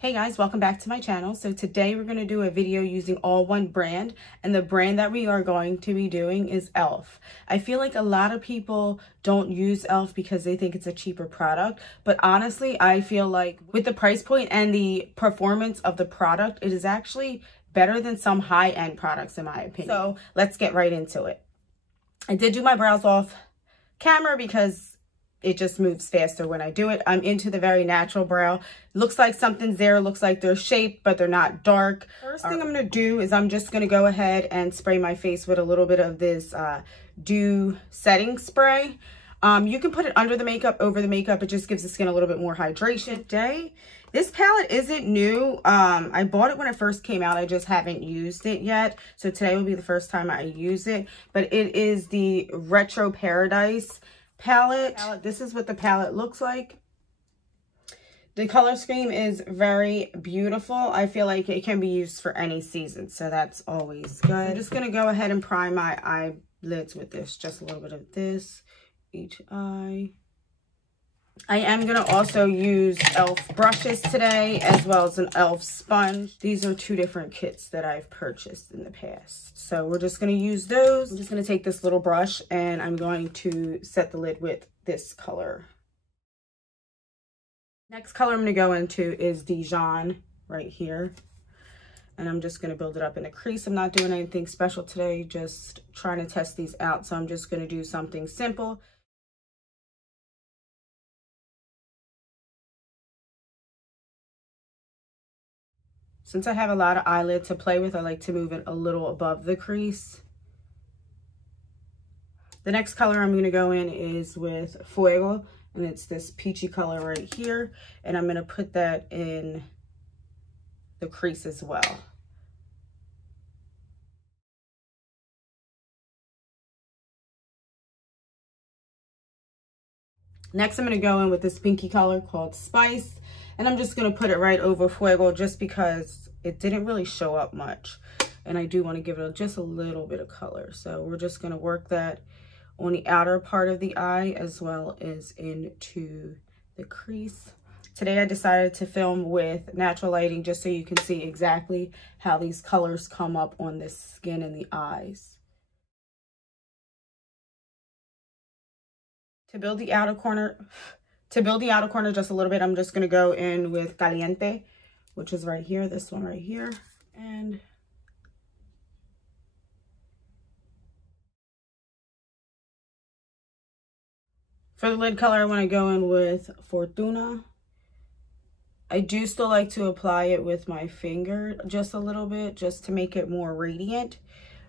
Hey guys, welcome back to my channel. So today we're going to do a video using all one brand, and the brand that we are going to be doing is e.l.f. I feel like a lot of people don't use e.l.f. because they think it's a cheaper product, but honestly I feel like with the price point and the performance of the product, it is actually better than some high-end products in my opinion. So let's get right into it. I did do my brows off camera because it just moves faster when I do it. I'm into the very natural brow. Looks like something's there, looks like they're shaped, but they're not dark. First thing I'm gonna do is I'm just gonna go ahead and spray my face with a little bit of this Dew setting spray. You can put it under the makeup, over the makeup. It just gives the skin a little bit more hydration. Today, this palette isn't new. I bought it when it first came out. I just haven't used it yet. So today will be the first time I use it. But it is the Retro Paradise palette. This is what the palette looks like. The color scheme is very beautiful. I feel like it can be used for any season, so that's always good. I'm just going to go ahead and prime my eyelids with this. Just a little bit of this, each eye. I am going to also use e.l.f. brushes today, as well as an e.l.f. sponge. These are two different kits that I've purchased in the past. So we're just going to use those. I'm just going to take this little brush and I'm going to set the lid with this color. Next color I'm going to go into is Dijon right here. And I'm just going to build it up in the crease. I'm not doing anything special today, just trying to test these out. So I'm just going to do something simple. Since I have a lot of eyelid to play with, I like to move it a little above the crease. The next color I'm going to go in is with Fuego, and it's this peachy color right here. And I'm going to put that in the crease as well. Next, I'm going to go in with this pinky color called Spice. And I'm just going to put it right over Fuego just because it didn't really show up much. And I do want to give it just a little bit of color. So we're just going to work that on the outer part of the eye as well as into the crease. Today I decided to film with natural lighting just so you can see exactly how these colors come up on the skin and the eyes. To build the outer corner just a little bit, I'm just going to go in with Caliente, which is right here, this one right here. And for the lid color, I want to go in with Fortuna. I do still like to apply it with my finger just a little bit, just to make it more radiant.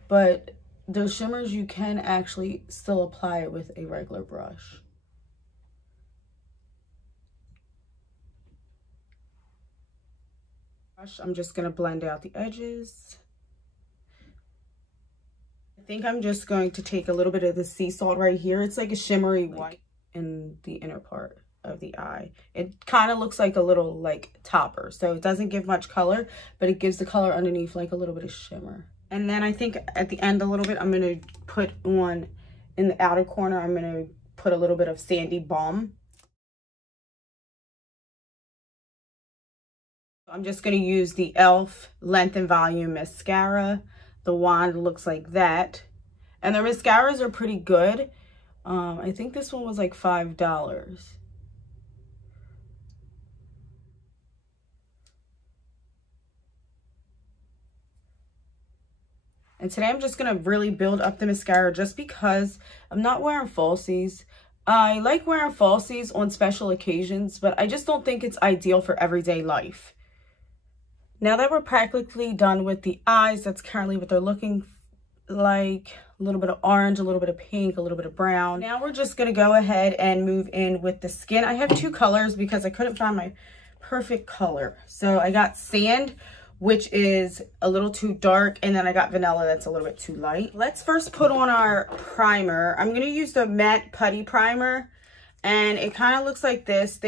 But the shimmers, you can actually still apply it with a regular brush. I'm just going to blend out the edges. I think I'm just going to take a little bit of the sea salt right here. It's like a shimmery white in the inner part of the eye. It kind of looks like a little like topper, so it doesn't give much color, but it gives the color underneath like a little bit of shimmer. And then I think at the end a little bit, I'm going to put on, in the outer corner, I'm going to put a little bit of Sandy Balm. I'm just going to use the e.l.f. Lengthening Volumizing mascara. The wand looks like that. And the mascaras are pretty good. I think this one was like $5. And today I'm just going to really build up the mascara just because I'm not wearing falsies. I like wearing falsies on special occasions, but I just don't think it's ideal for everyday life. Now that we're practically done with the eyes, that's currently what they're looking like. A little bit of orange, a little bit of pink, a little bit of brown. Now we're just going to go ahead and move in with the skin. I have two colors because I couldn't find my perfect color. So I got Sand, which is a little too dark, and then I got Vanilla that's a little bit too light. Let's first put on our primer. I'm going to use the matte Putty Primer, and it kind of looks like this.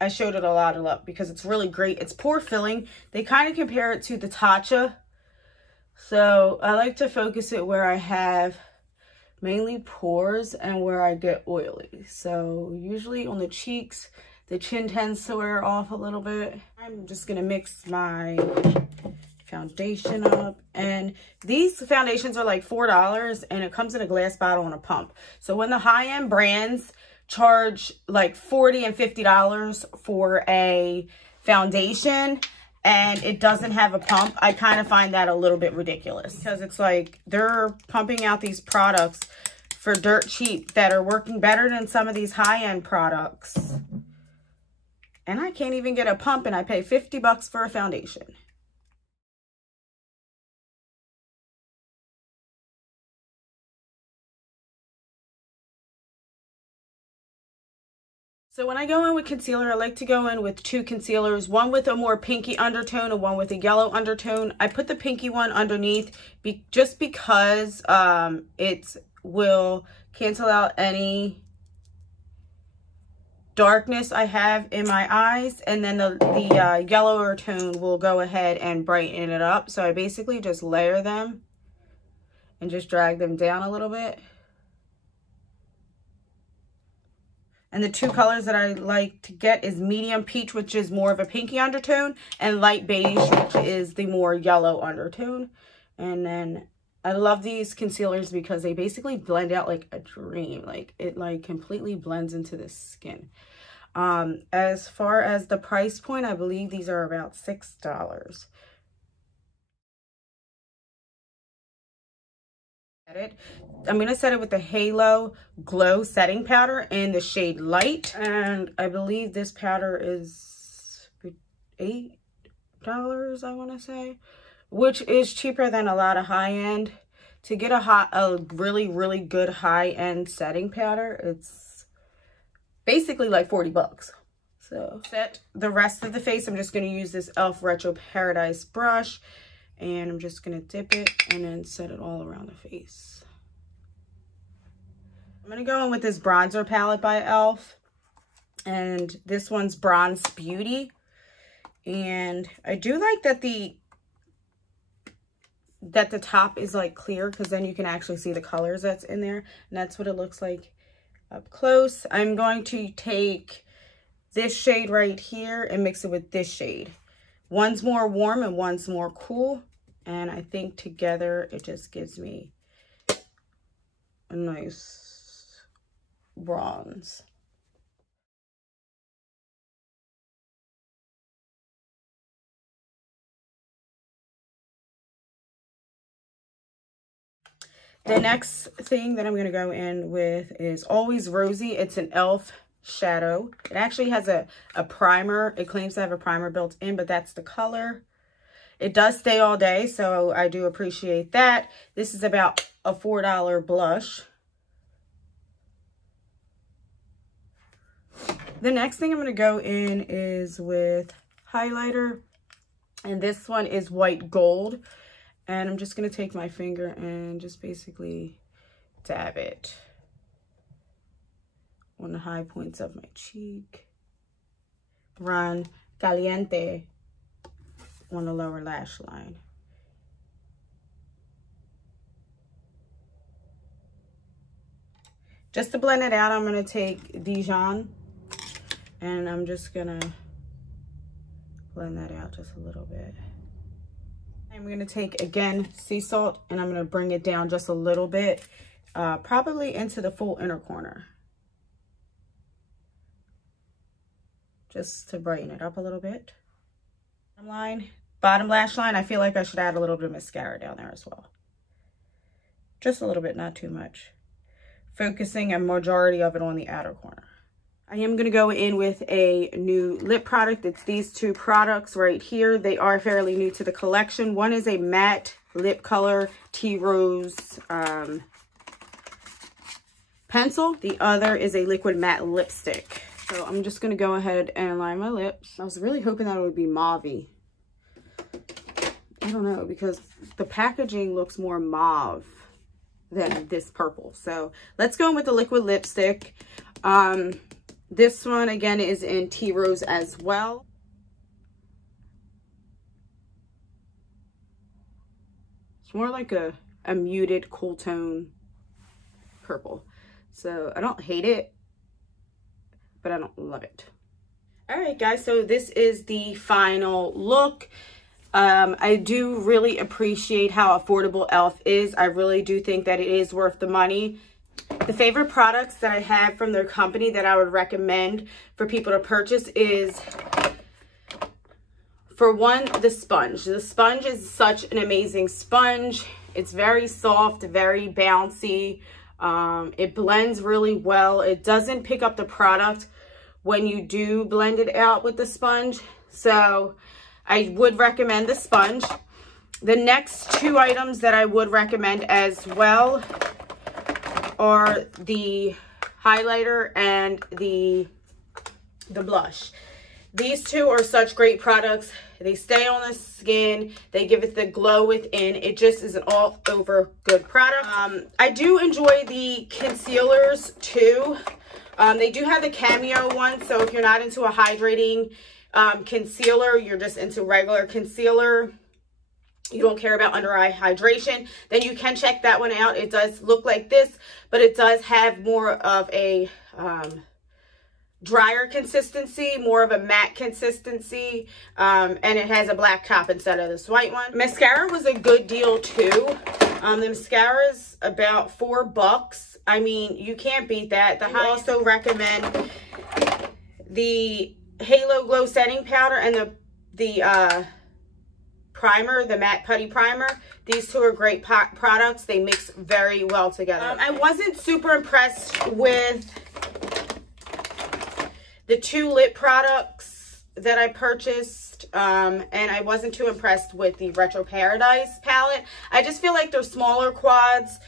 I showed it a lot of love because it's really great. It's pore filling. They kind of compare it to the Tatcha. So I like to focus it where I have mainly pores and where I get oily. So usually on the cheeks, the chin tends to wear off a little bit. I'm just gonna mix my foundation up, and these foundations are like $4 and it comes in a glass bottle and a pump. So when the high-end brands charge like $40 and $50 for a foundation and it doesn't have a pump, I kind of find that a little bit ridiculous, because it's like they're pumping out these products for dirt cheap that are working better than some of these high-end products, and I can't even get a pump and I pay 50 bucks for a foundation. So when I go in with concealer, I like to go in with two concealers, one with a more pinky undertone and one with a yellow undertone. I put the pinky one underneath just because it will cancel out any darkness I have in my eyes, and then the yellower tone will go ahead and brighten it up. So I basically just layer them and just drag them down a little bit. And the two colors that I like to get is medium peach, which is more of a pinky undertone, and light beige, which is the more yellow undertone. And then I love these concealers because they basically blend out like a dream. Like it like completely blends into the skin. As far as the price point, I believe these are about $6. I'm going to set it with the Halo Glow Setting Powder in the shade Light. And I believe this powder is $8, I want to say, which is cheaper than a lot of high-end. To get a really, really good high-end setting powder, it's basically like 40 bucks. So set the rest of the face. I'm just going to use this e.l.f. Retro Paradise brush. And I'm just going to dip it and then set it all around the face. I'm going to go in with this bronzer palette by e.l.f. And this one's Bronze Beauty. And I do like that the top is like clear, because then you can actually see the colors that's in there. And that's what it looks like up close. I'm going to take this shade right here and mix it with this shade. One's more warm and one's more cool. And I think together it just gives me a nice bronze. The next thing that I'm going to go in with is Always Rosy. It's an e.l.f. shadow. It actually has a primer. It claims to have a primer built in, but that's the color. It does stay all day, so I do appreciate that. This is about a $4 blush. The next thing I'm going to go in is with highlighter, and this one is White Gold. And I'm just going to take my finger and just basically dab it on the high points of my cheek. Run caliente on the lower lash line. Just to blend it out, I'm going to take Dijon and I'm just going to blend that out just a little bit. I'm going to take, again, sea salt, and I'm going to bring it down just a little bit, probably into the full inner corner. Just to brighten it up a little bit. Bottom lash line, I feel like I should add a little bit of mascara down there as well. Just a little bit, not too much. Focusing a majority of it on the outer corner. I am going to go in with a new lip product. It's these two products right here. They are fairly new to the collection. One is a matte lip color Tea Rose pencil. The other is a liquid matte lipstick. So I'm just going to go ahead and line my lips. I was really hoping that it would be mauve-y. I don't know, because the packaging looks more mauve than this purple. So let's go in with the liquid lipstick. This one, again, is in Tea Rose as well. It's more like a muted, cool tone purple. So I don't hate it, but I don't love it. All right, guys, so this is the final look. I do really appreciate how affordable e.l.f. is. I really do think that it is worth the money. The favorite products that I have from their company that I would recommend for people to purchase is, for one, the sponge. The sponge is such an amazing sponge. It's very soft, very bouncy. It blends really well. It doesn't pick up the product when you do blend it out with the sponge. So I would recommend the sponge. The next two items that I would recommend as well are the highlighter and the blush. These two are such great products. They stay on the skin. They give it the glow within. It just is an all over good product. I do enjoy the concealers too. They do have the cameo one. So if you're not into a hydrating concealer, you're just into regular concealer, you don't care about under eye hydration, then you can check that one out. It does look like this, but it does have more of a drier consistency, more of a matte consistency, and it has a black top instead of this white one. Mascara was a good deal too. The mascara is about $4. I mean, you can't beat that. I also recommend the Halo Glow Setting Powder and the primer, the matte putty primer. These two are great products. They mix very well together. I wasn't super impressed with the two lip products that I purchased, and I wasn't too impressed with the Retro Paradise palette. I just feel like they're smaller quads.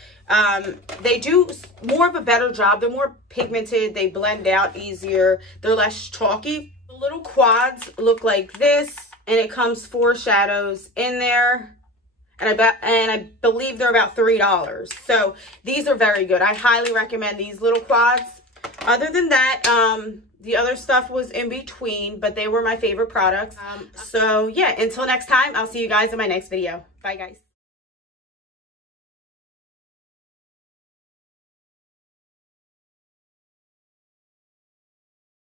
They do more of a better job. They're more pigmented. They blend out easier. They're less chalky. The little quads look like this, and it comes 4 shadows in there. And I believe they're about $3. So these are very good. I highly recommend these little quads. Other than that, the other stuff was in between, but they were my favorite products. So yeah, until next time, I'll see you guys in my next video. Bye, guys.